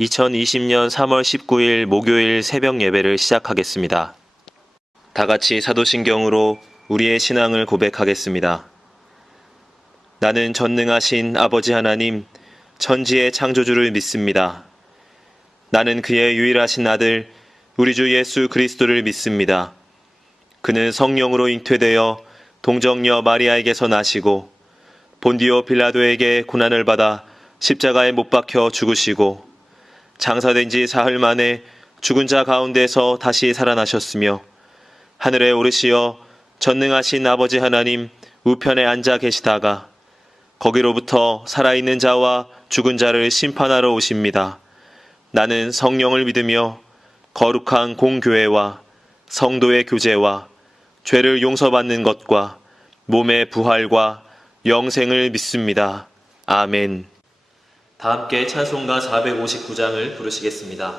2020년 3월 19일 목요일 새벽 예배를 시작하겠습니다. 다 같이 사도신경으로 우리의 신앙을 고백하겠습니다. 나는 전능하신 아버지 하나님, 천지의 창조주를 믿습니다. 나는 그의 유일하신 아들, 우리 주 예수 그리스도를 믿습니다. 그는 성령으로 잉태되어 동정녀 마리아에게서 나시고 본디오 빌라도에게 고난을 받아 십자가에 못 박혀 죽으시고 장사된 지 사흘 만에 죽은 자 가운데서 다시 살아나셨으며 하늘에 오르시어 전능하신 아버지 하나님 우편에 앉아 계시다가 거기로부터 살아있는 자와 죽은 자를 심판하러 오십니다. 나는 성령을 믿으며 거룩한 공교회와 성도의 교제와 죄를 용서받는 것과 몸의 부활과 영생을 믿습니다. 아멘. 다 함께 찬송가 459장을 부르시겠습니다.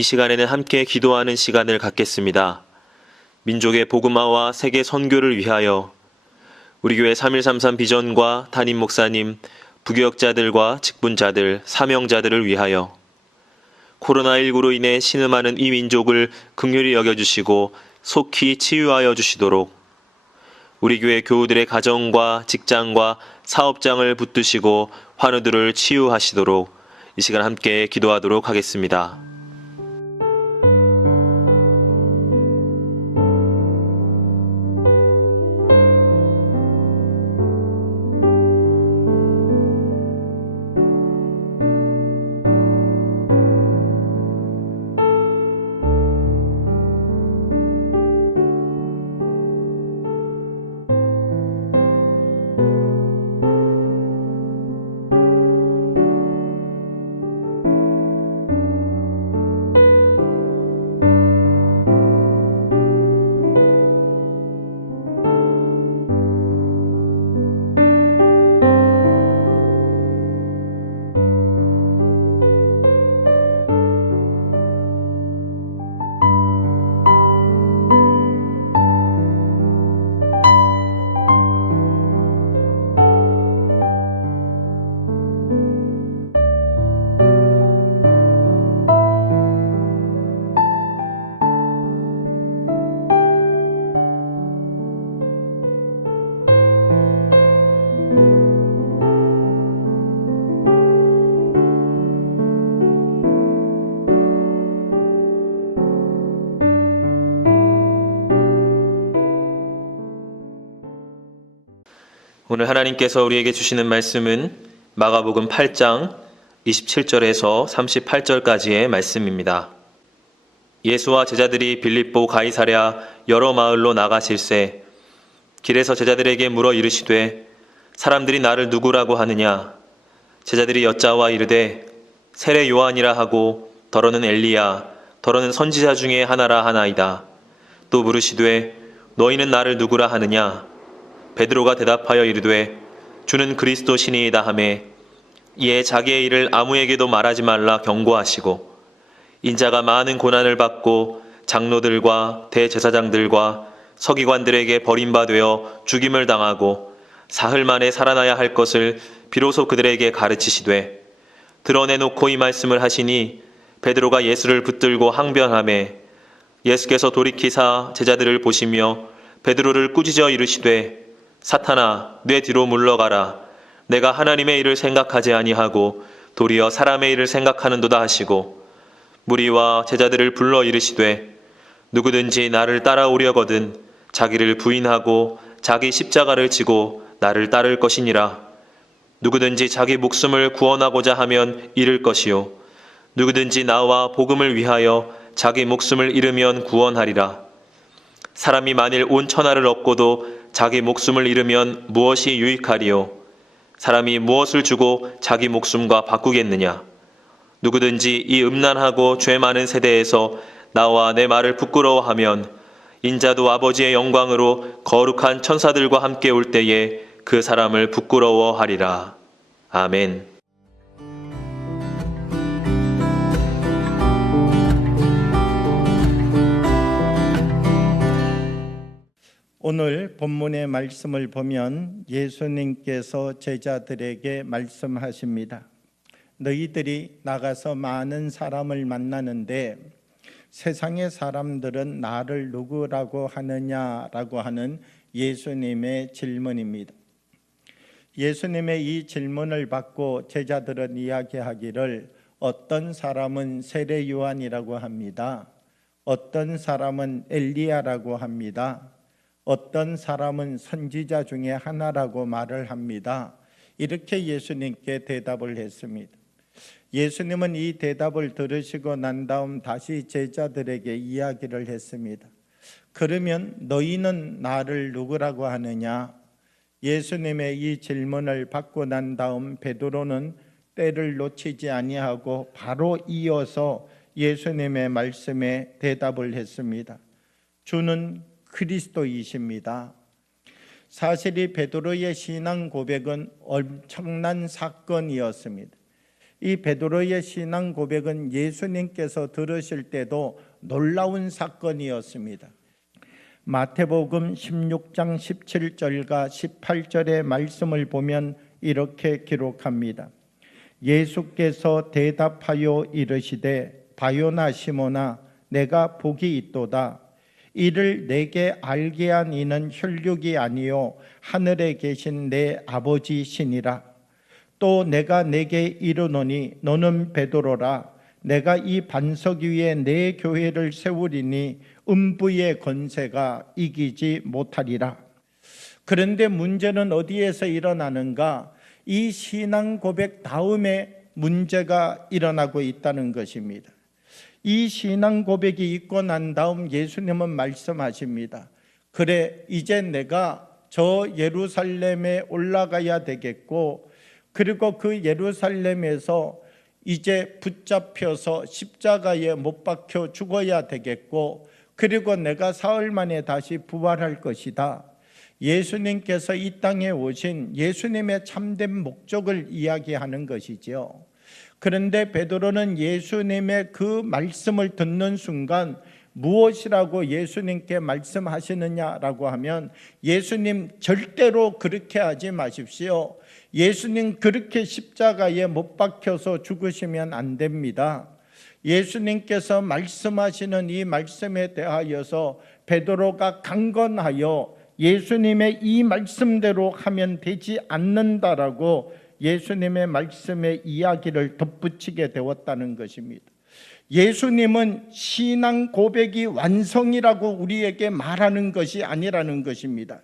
이 시간에는 함께 기도하는 시간을 갖겠습니다. 민족의 복음화와 세계 선교를 위하여 우리 교회 3133 비전과 담임 목사님, 부교역자들과 직분자들, 사명자들을 위하여 코로나19로 인해 신음하는 이 민족을 긍휼히 여겨주시고 속히 치유하여 주시도록 우리 교회 교우들의 가정과 직장과 사업장을 붙드시고 환우들을 치유하시도록 이 시간 함께 기도하도록 하겠습니다. 오늘 하나님께서 우리에게 주시는 말씀은 마가복음 8장 27절에서 38절까지의 말씀입니다. 예수와 제자들이 빌립보 가이사랴 여러 마을로 나가실새 길에서 제자들에게 물어 이르시되 사람들이 나를 누구라고 하느냐? 제자들이 여짜와 이르되 세례 요한이라 하고 더러는 엘리야 더러는 선지자 중에 하나라 하나이다. 또 물으시되 너희는 나를 누구라 하느냐? 베드로가 대답하여 이르되 주는 그리스도 신이이다 하매 이에 자기의 일을 아무에게도 말하지 말라 경고하시고 인자가 많은 고난을 받고 장로들과 대제사장들과 서기관들에게 버림받아 죽임을 당하고 사흘 만에 살아나야 할 것을 비로소 그들에게 가르치시되 드러내놓고 이 말씀을 하시니 베드로가 예수를 붙들고 항변하매 예수께서 돌이키사 제자들을 보시며 베드로를 꾸짖어 이르시되 사탄아 내 뒤로 물러가라. 내가 하나님의 일을 생각하지 아니하고 도리어 사람의 일을 생각하는도다 하시고 무리와 제자들을 불러 이르시되 누구든지 나를 따라오려거든 자기를 부인하고 자기 십자가를 지고 나를 따를 것이니라. 누구든지 자기 목숨을 구원하고자 하면 잃을 것이요 누구든지 나와 복음을 위하여 자기 목숨을 잃으면 구원하리라. 사람이 만일 온 천하를 얻고도 자기 목숨을 잃으면 무엇이 유익하리요? 사람이 무엇을 주고 자기 목숨과 바꾸겠느냐? 누구든지 이 음란하고 죄 많은 세대에서 나와 내 말을 부끄러워하면 인자도 아버지의 영광으로 거룩한 천사들과 함께 올 때에 그 사람을 부끄러워하리라. 아멘. 오늘 본문의 말씀을 보면 예수님께서 제자들에게 말씀하십니다. 너희들이 나가서 많은 사람을 만나는데 세상의 사람들은 나를 누구라고 하느냐라고 하는 예수님의 질문입니다. 예수님의 이 질문을 받고 제자들은 이야기하기를 어떤 사람은 세례 요한이라고 합니다. 어떤 사람은 엘리야라고 합니다. 어떤 사람은 선지자 중에 하나라고 말을 합니다. 이렇게 예수님께 대답을 했습니다. 예수님은 이 대답을 들으시고 난 다음 다시 제자들에게 이야기를 했습니다. 그러면 너희는 나를 누구라고 하느냐? 예수님의 이 질문을 받고 난 다음 베드로는 때를 놓치지 아니하고 바로 이어서 예수님의 말씀에 대답을 했습니다. 주는 그리스도이십니다. 사실 이 베드로의 신앙 고백은 엄청난 사건이었습니다. 이 베드로의 신앙 고백은 예수님께서 들으실 때도 놀라운 사건이었습니다. 마태복음 16장 17절과 18절의 말씀을 보면 이렇게 기록합니다. 예수께서 대답하여 이르시되 바요나 시몬아 내가 복이 있도다. 이를 내게 알게 한 이는 혈육이 아니요 하늘에 계신 내 아버지시니라. 또 내가 내게 이르노니 너는 베드로라. 내가 이 반석 위에 내 교회를 세우리니 음부의 권세가 이기지 못하리라. 그런데 문제는 어디에서 일어나는가? 이 신앙 고백 다음에 문제가 일어나고 있다는 것입니다. 이 신앙 고백이 있고 난 다음 예수님은 말씀하십니다. 그래, 이제 내가 저 예루살렘에 올라가야 되겠고, 그리고 그 예루살렘에서 이제 붙잡혀서 십자가에 못 박혀 죽어야 되겠고, 그리고 내가 사흘 만에 다시 부활할 것이다. 예수님께서 이 땅에 오신 예수님의 참된 목적을 이야기하는 것이죠. 그런데 베드로는 예수님의 그 말씀을 듣는 순간 무엇이라고 예수님께 말씀하시느냐라고 하면, 예수님 절대로 그렇게 하지 마십시오. 예수님 그렇게 십자가에 못 박혀서 죽으시면 안 됩니다. 예수님께서 말씀하시는 이 말씀에 대하여서 베드로가 강건하여 예수님의 이 말씀대로 하면 되지 않는다라고 예수님의 말씀의 이야기를 덧붙이게 되었다는 것입니다. 예수님은 신앙 고백이 완성이라고 우리에게 말하는 것이 아니라는 것입니다.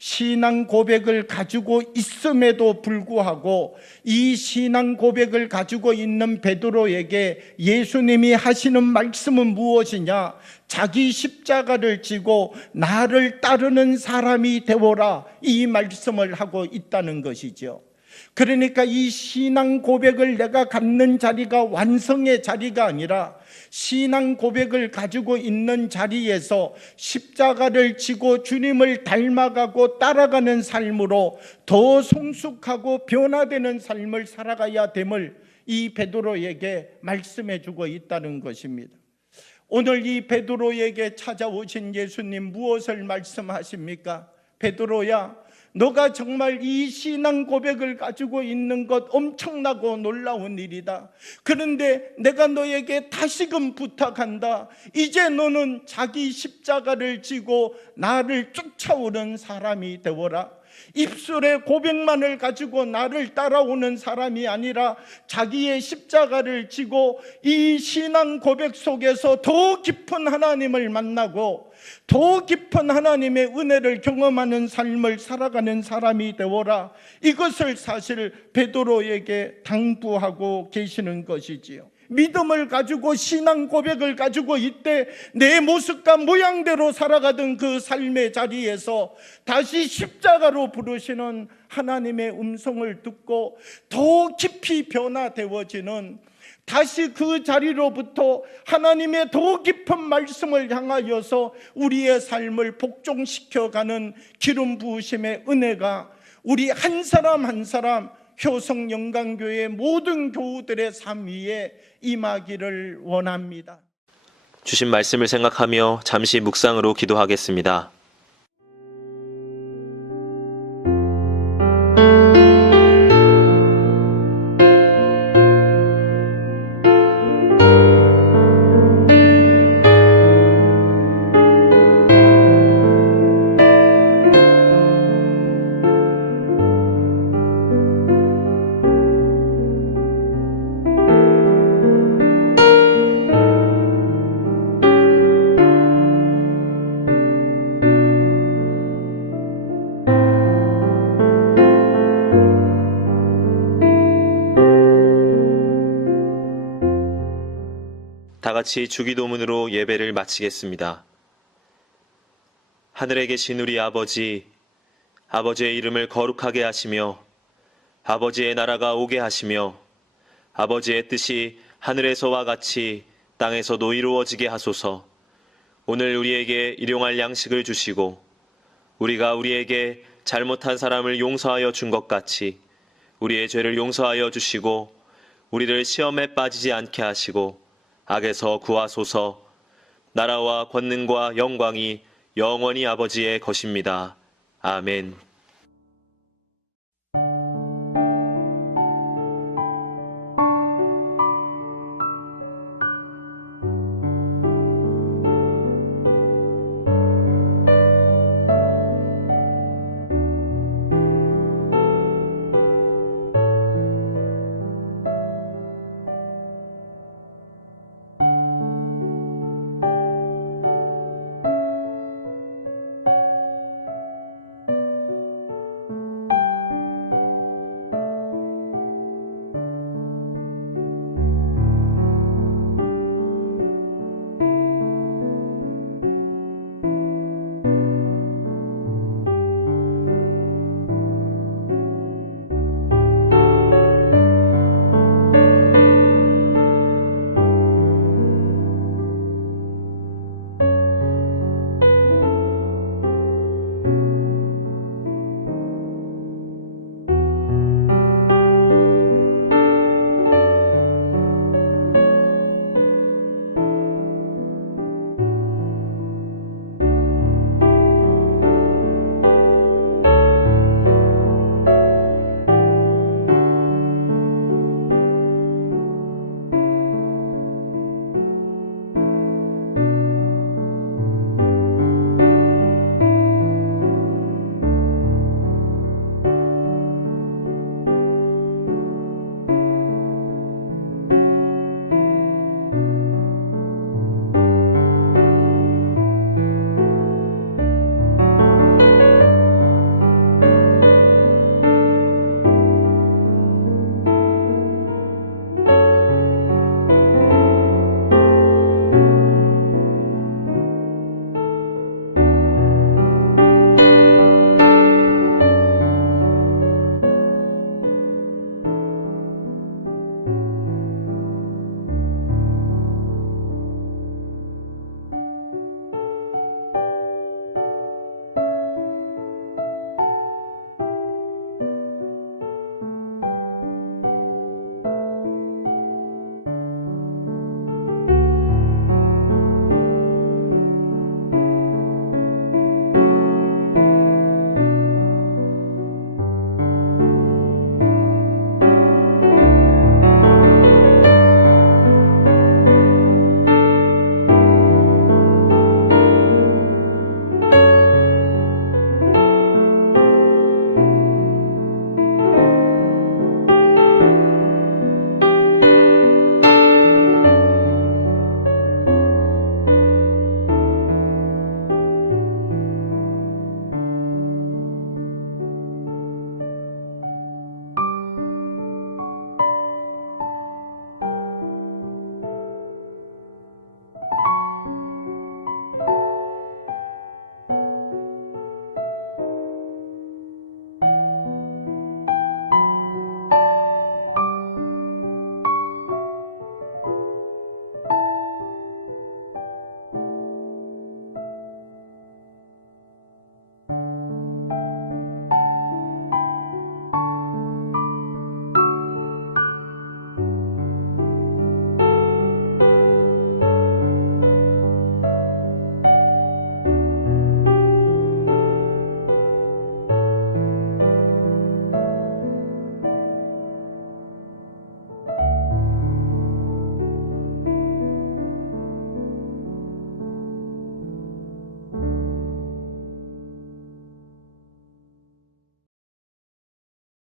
신앙 고백을 가지고 있음에도 불구하고 이 신앙 고백을 가지고 있는 베드로에게 예수님이 하시는 말씀은 무엇이냐? 자기 십자가를 지고 나를 따르는 사람이 되어라, 이 말씀을 하고 있다는 것이죠. 그러니까 이 신앙 고백을 내가 갖는 자리가 완성의 자리가 아니라 신앙 고백을 가지고 있는 자리에서 십자가를 지고 주님을 닮아가고 따라가는 삶으로 더 성숙하고 변화되는 삶을 살아가야 됨을 이 베드로에게 말씀해 주고 있다는 것입니다. 오늘 이 베드로에게 찾아오신 예수님 무엇을 말씀하십니까? 베드로야, 너가 정말 이 신앙 고백을 가지고 있는 것 엄청나고 놀라운 일이다. 그런데 내가 너에게 다시금 부탁한다. 이제 너는 자기 십자가를 지고 나를 쫓아오는 사람이 되어라. 입술의 고백만을 가지고 나를 따라오는 사람이 아니라 자기의 십자가를 지고 이 신앙 고백 속에서 더 깊은 하나님을 만나고 더 깊은 하나님의 은혜를 경험하는 삶을 살아가는 사람이 되어라. 이것을 사실 베드로에게 당부하고 계시는 것이지요. 믿음을 가지고 신앙 고백을 가지고 이때 내 모습과 모양대로 살아가던 그 삶의 자리에서 다시 십자가로 부르시는 하나님의 음성을 듣고 더 깊이 변화되어지는, 다시 그 자리로부터 하나님의 더 깊은 말씀을 향하여서 우리의 삶을 복종시켜가는 기름 부으심의 은혜가 우리 한 사람 한 사람 효성 영광교회 모든 교우들의 삶 위에 임하기를 원합니다. 주신 말씀을 생각하며 잠시 묵상으로 기도하겠습니다. 다 같이 주기도문으로 예배를 마치겠습니다. 하늘에 계신 우리 아버지, 아버지의 이름을 거룩하게 하시며 아버지의 나라가 오게 하시며 아버지의 뜻이 하늘에서와 같이 땅에서도 이루어지게 하소서. 오늘 우리에게 일용할 양식을 주시고 우리가 우리에게 잘못한 사람을 용서하여 준 것 같이 우리의 죄를 용서하여 주시고 우리를 시험에 빠지지 않게 하시고 악에서 구하소서. 나라와 권능과 영광이 영원히 아버지의 것입니다. 아멘.